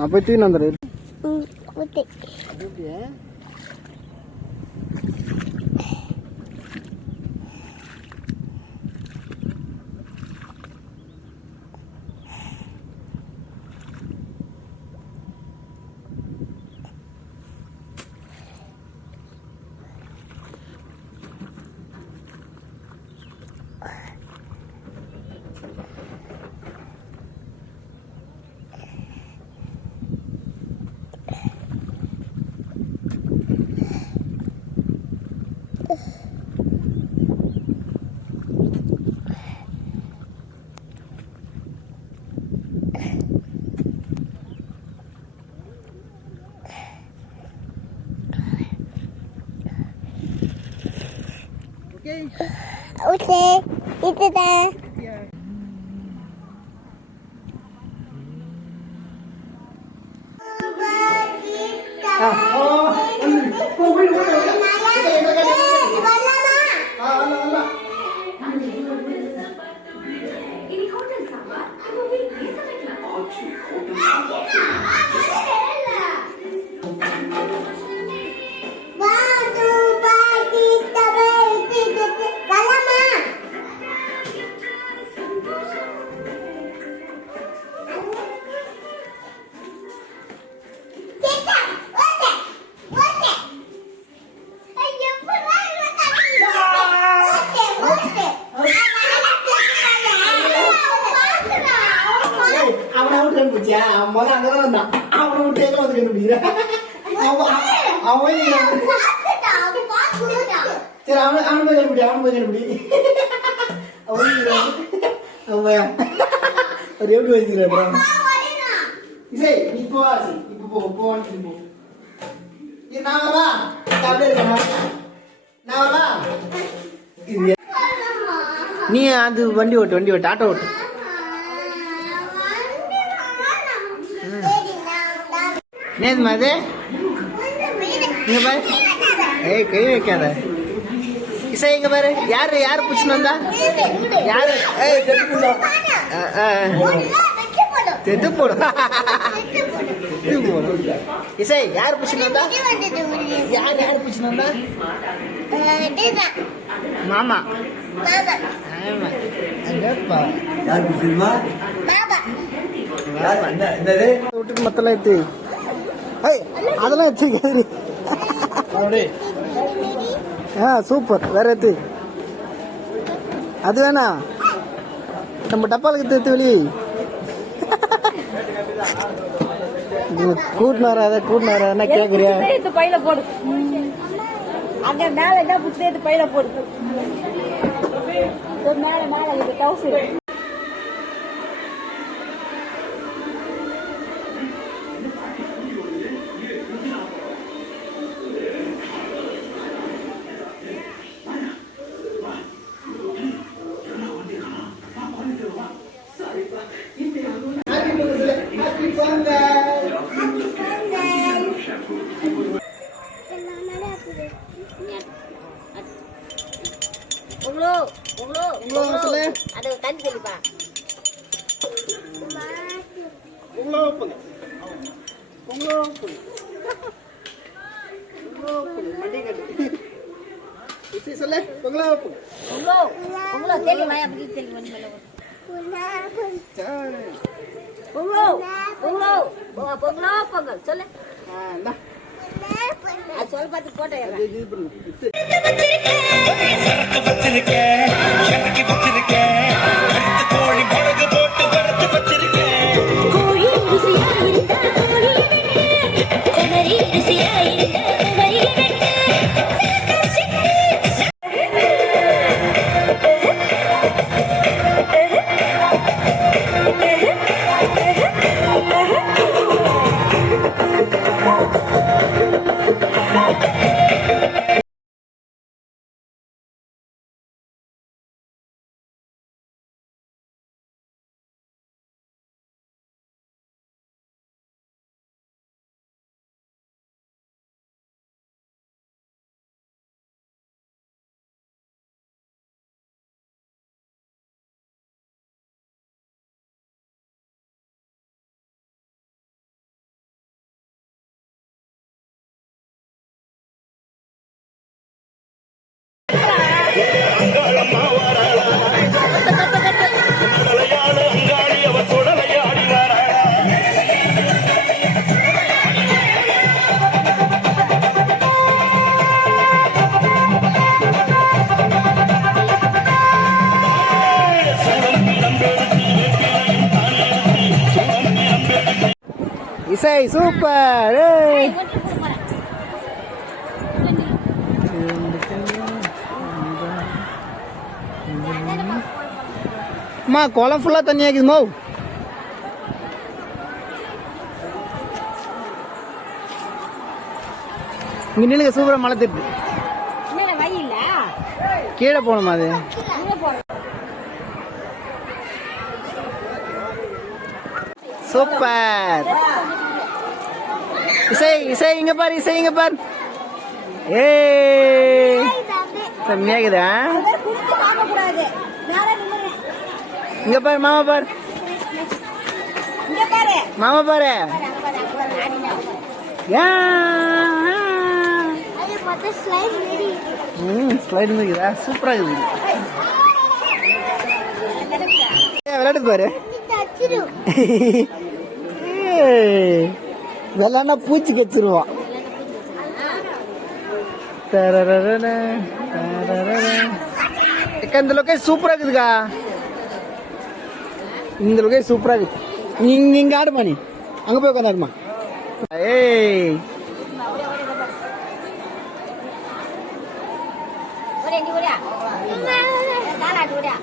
நான் போய் தூக்கின்னு வந்துடுறேன். Okay, itu dah. நீ அது வண்டி ஓட்டு ஆட்டோ ஓட்டு. நேதுமா அது இங்க பாரு. ஏய் கை வைக்காத. இசை இங்க பாரு. யாரு புடிச்சுன்னு வந்தா? யாரு? ஏய் தெத்து போடு. இசை யாரு புடிச்சுன்னு வந்தா? யாரு புடிச்சுன்னு வந்தா? மாமா. விட்டுட்டு மத்தெல்லாம் எடுத்து அதெல்லாம் எடுத்து. சூப்பர். வேற எடுத்து அது வேணா நம்ம டப்பாலுக்கு எடுத்து வெளியே கூட்டினாரா என்ன கேக்குறியா? பையில போடு. அங்க மேல என்ன புடிச்சு பையில போடு. மேல டவுசர் அது தண்ணி தெளிப்பா. சொல்ல பார்த்து போட்டேன். இசை சூப்பர். ஏய் அம்மா குளம் ஃபுல்லா தண்ணி ஆக்குதுமா. இங்க நில்லுங்க, சூப்பரா மழை தெரியுது. கீழே போகணுமா அது? சூப்பர். இசை இசை இங்க பாரு, இசை இங்க பாரு. ஏய் செம்மையாக்குதா? இங்க பாரு மாமா, பாரு மாமா, பாரு. ஸ்லைட் இருக்குதா? சூப்பரா இருக்குது. விளையாட்டு பாரு. வெள்ளானா பூச்சி கச்சிருவான். இந்த லொகேஷன் சூப்பரா இருக்குதுக்கா. இந்த லொகேஷன் சூப்பரா இருக்கு. நீங்க இங்க ஆடுமா, நீ அங்க போய் உட்காந்துமா. ஏய் Udah,